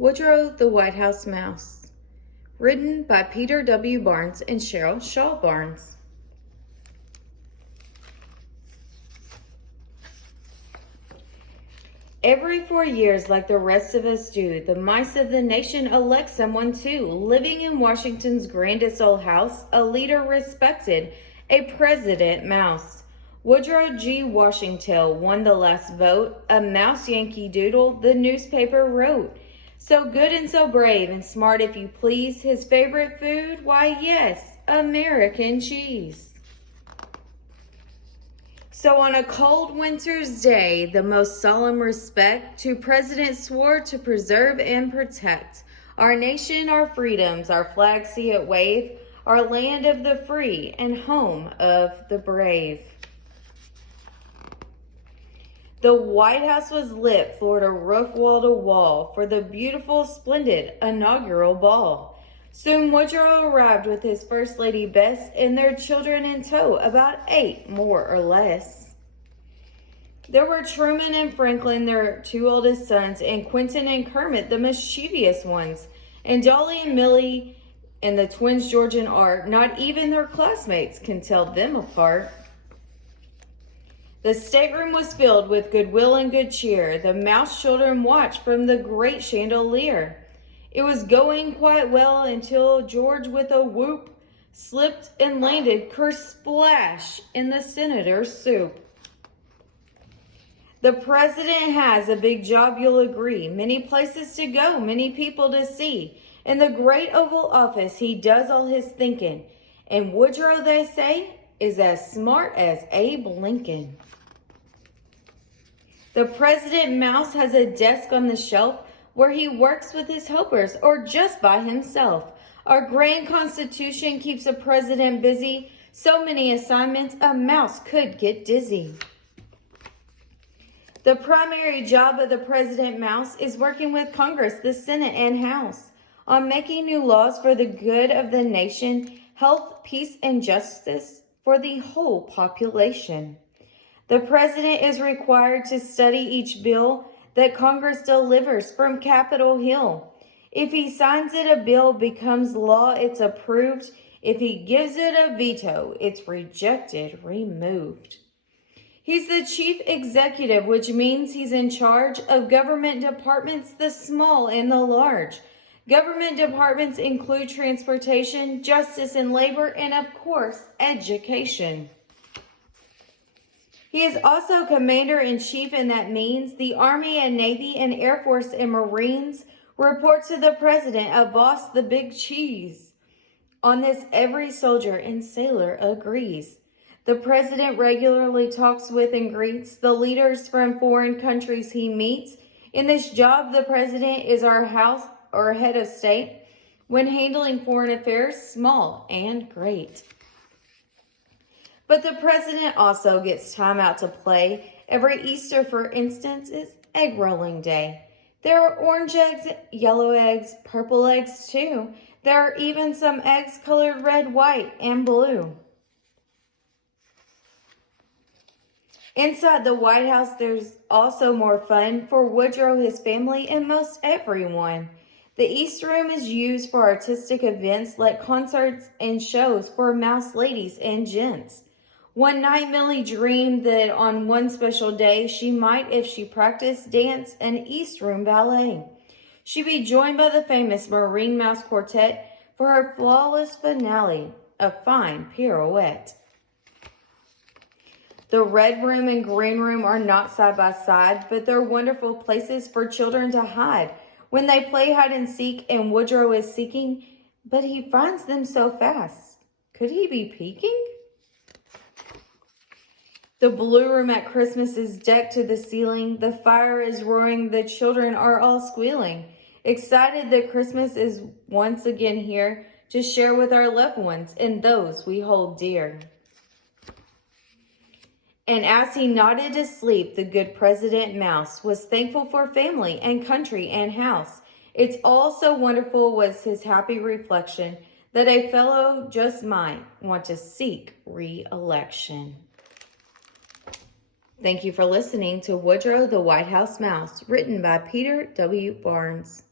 Woodrow the Whitehouse Mouse. Written by Peter W. Barnes and Cheryl Shaw Barnes. Every 4 years, like the rest of us do, the mice of the nation elect someone too. Living in Washington's grandest old house, a leader respected, a President Mouse. Woodrow G. Washington won the last vote. A mouse Yankee Doodle, the newspaper wrote. So good and so brave and smart, if you please. His favorite food? Why, yes, American cheese. So on a cold winter's day, the most solemn respect to President swore to preserve and protect our nation, our freedoms, our flag see it wave, our land of the free and home of the brave. The White House was lit floor to roof, wall to wall for the beautiful, splendid inaugural ball. Soon Woodrow arrived with his First Lady Bess and their children in tow, about 8 more or less. There were Truman and Franklin, their 2 oldest sons, and Quentin and Kermit, the mischievous ones, and Dolly and Millie and the twins George and Art. Not even their classmates can tell them apart. The stateroom was filled with goodwill and good cheer. The mouse children watched from the great chandelier. It was going quite well until George, with a whoop, slipped and landed kersplash in the senator's soup. The president has a big job, you'll agree. Many places to go, many people to see. In the great Oval Office, he does all his thinking. And Woodrow, they say, is as smart as Abe Lincoln. The President Mouse has a desk on the shelf where he works with his helpers or just by himself. Our grand Constitution keeps a president busy. So many assignments, a mouse could get dizzy. The primary job of the President Mouse is working with Congress, the Senate, and House on making new laws for the good of the nation, health, peace, and justice for the whole population. The President is required to study each bill that Congress delivers from Capitol Hill. If he signs it, a bill becomes law, it's approved. If he gives it a veto, it's rejected, removed. He's the chief executive, which means he's in charge of government departments, the small and the large. Government departments include transportation, justice and labor, and of course, education. He is also commander-in-chief, and that means the Army and Navy and Air Force and Marines report to the president, a boss, the big cheese. On this, every soldier and sailor agrees. The president regularly talks with and greets the leaders from foreign countries he meets. In this job, the president is our house or head of state when handling foreign affairs, small and great. But the president also gets time out to play. Every Easter, for instance, is egg rolling day. There are orange eggs, yellow eggs, purple eggs too. There are even some eggs colored red, white, and blue. Inside the White House, there's also more fun for Woodrow, his family, and most everyone. The East Room is used for artistic events like concerts and shows for mouse ladies and gents. One night, Millie dreamed that on one special day, she might, if she practiced, dance an East Room ballet. She'd be joined by the famous Marine Mouse Quartet for her flawless finale, a fine pirouette. The Red Room and Green Room are not side by side, but they're wonderful places for children to hide when they play hide and seek and Woodrow is seeking, but he finds them so fast. Could he be peeking? The Blue Room at Christmas is decked to the ceiling. The fire is roaring. The children are all squealing, excited that Christmas is once again here to share with our loved ones and those we hold dear. And as he nodded to sleep, the good President Mouse was thankful for family and country and house. It's all so wonderful was his happy reflection that a fellow just might want to seek re-election. Thank you for listening to Woodrow the Whitehouse Mouse, written by Peter W. Barnes.